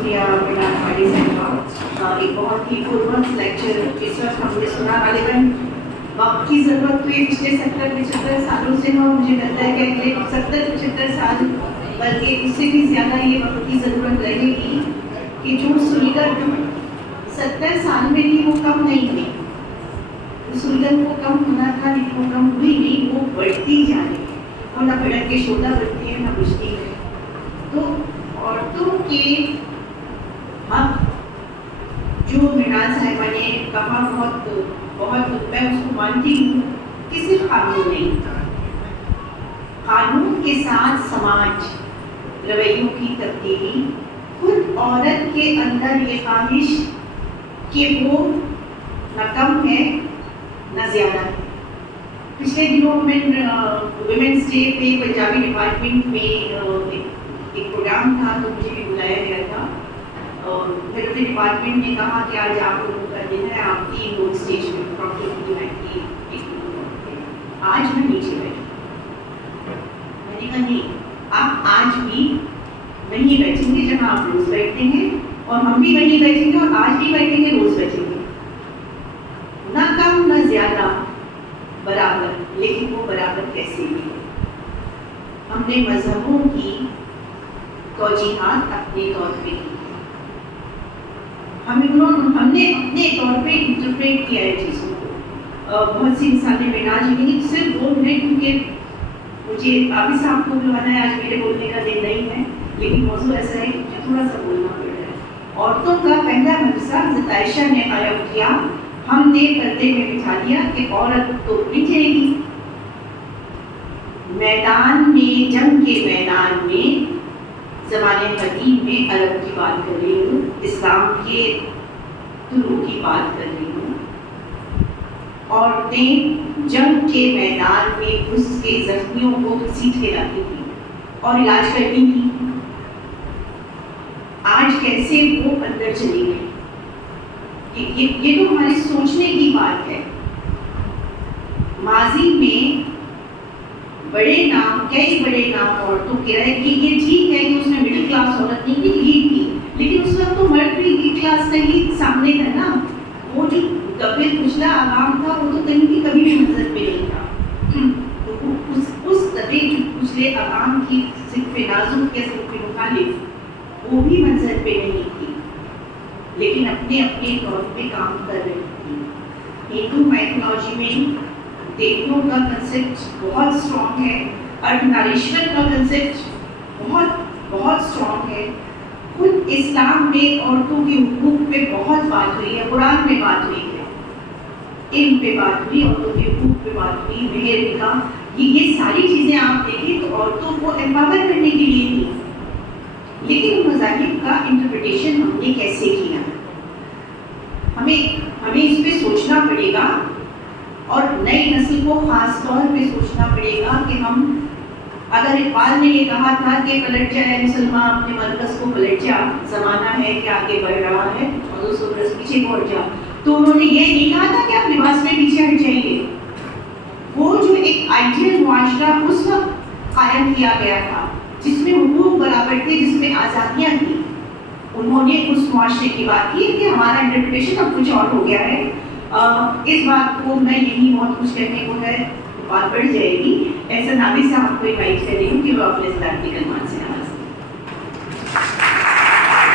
شکریہ میرا خالی صاحب کا، ایک بہت ہی پرمست لیکچر اس وقت ہم نے سنا. غالباً وقت کی ضرورت تو یہ پچھلے 70-75 سالوں سے ہے، اور مجھے لگتا ہے کہ اگلے 70-75 سال بلکہ اس سے بھی زیادہ یہ وقت کی ضرورت رہے گی کہ جو سن کر 70 سال میں بھی وہ کم نہیں ہوئی. سلگن کو کم ہونا تھا لیکن وہ کم ہوئی نہیں، وہ بڑھتی جا رہی ہے. وہ نہ بڑھ کے شعلہ بڑھتی ہے نہ بجھتی ہے. تو عورتوں کے حق جو مرناز صاحبہ نے کہا بہت میں اس کو مانتی ہوں کہ صرف قانون نہیں، قانون کے ساتھ سماج رویوں کی تبدیلی، خود عورت کے اندر یہ خواہش کہ وہ نہ کم ہے نہ زیادہ ہے. پچھلے دنوں ویمنس ڈے پہ پنجابی ڈپارٹمنٹ میں ایک پروگرام تھا تو مجھے بھی بلایا گیا تھا. پھر ڈپارٹمنٹ نے کہا کہ آج آپ لوگوں کا دن ہے، آپ 3 لوگ اسٹیج پہ آج میں نیچے بیٹھی. میں نے کہا نہیں، آپ آج بھی وہیں بیٹھیں گے جہاں آپ روز بیٹھتے ہیں، اور ہم بھی وہیں بیٹھیں گے اور آج بھی بیٹھیں گے، روز بیٹھیں گے. نہ کم نہ زیادہ، برابر. لیکن وہ برابر کیسے بھی؟ ہم نے مذہبوں کی توجیحات اپنے طور پہ کی، ہم نے اپنے طور پہ انٹرپریٹ کیا ہے چیزوں کو. بہت سی مثالیں میں نہ جی صرف 2 منٹ، کیونکہ مجھے عابد صاحب کو بلوانا ہے، آج میرے بولنے کا دن نہیں ہے، لیکن موضوع ایسا ہے کہ مجھے تھوڑا سا بولنا پڑ رہا ہے. عورتوں کا پہلا مدرسہ حضرت عائشہ نے قائم کیا. ہم نے پردے میں بٹھا دیا کہ عورت تو نہیں جائے گی. میدان میں، جنگ کے میدان میں، زمانے قدیم میں عرب کی بات کر رہی ہوں، اسلام کے طلوع کی بات کر رہی ہوں. عورتیں جنگ کے میدان میں گھس کے زخمیوں کو گھسیٹ کے لاتی تھیں اور علاج کرتی تھیں. آج کیسے وہ اندر چلی گئی؟ یہ تو ہمارے سوچنے کی بات ہے. ماضی میں کئی بڑے نام عورتوں کے رہے کہ یہ ٹھیک ہے کہ اس میں مڈل کلاس عورت نہیں تھی، لیڈ تھی، لیکن اس وقت تو مرد بھی مڈل کلاس کا ہی سامنے تھا نا. وہ جو دبے کچلا عوام تھا وہ تو کہیں بھی کبھی بھی منظر پہ نہیں تھا. اس دبے کچلے عوام کی صرف نازک یا صرف مخالف وہ بھی منظر پہ نہیں تھی، لیکن اپنے طور پہ کام کر رہی تھی. ہندو مائتھولوجی میں دیوتوں کا کنسیپٹ بہت اسٹرانگ ہے، ارتھناریشور کا کنسیپٹ بہت اسٹرانگ ہے. خود اسلام میں عورتوں کے حقوق پہ بہت بات ہوئی ہے، قرآن میں بات ہوئی ہے، علم پہ بات ہوئی، عورتوں کے حقوق پہ بات ہوئی، مہر نکاح، یہ ساری چیزیں آپ دیکھیں تو عورتوں کو امپاور کرنے کے لیے تھی. لیکن مذاہب کا انٹرپریٹیشن ہم نے کیسے کیا؟ ہمیں اس پہ سوچنا پڑے گا، اور نئی نسل کو خاص طور پہ سوچنا پڑے گا کہ ہم، اگر اقبال نے یہ کہا تھا کہ پلٹ جائے مسلمان اپنے مرکز کو پلٹ جا، زمانہ ہے کہ آگے بڑھ رہا ہے اور 200 برس پیچھے پہنچ جا، تو انہوں نے یہ نہیں کہا تھا کہ آپ لباس میں پیچھے ہٹ جائیں گے. وہ جو ایک آئیڈیل معاشرہ اس وقت قائم کیا گیا تھا جس میں حقوق برابر تھے، جس میں آزادیاں تھیں، انہوں نے اس معاشرے کی بات کی کہ ہمارا انٹرپریٹیشن اب کچھ اور ہو گیا ہے. اس بات کو میں یہی بہت کچھ کرنے کو ہے، بات بڑھ جائے گی. ایسا نابی صاحب کو انوائٹ کر رہی ہوں کہ وہ اپنے اسلام کی کلمات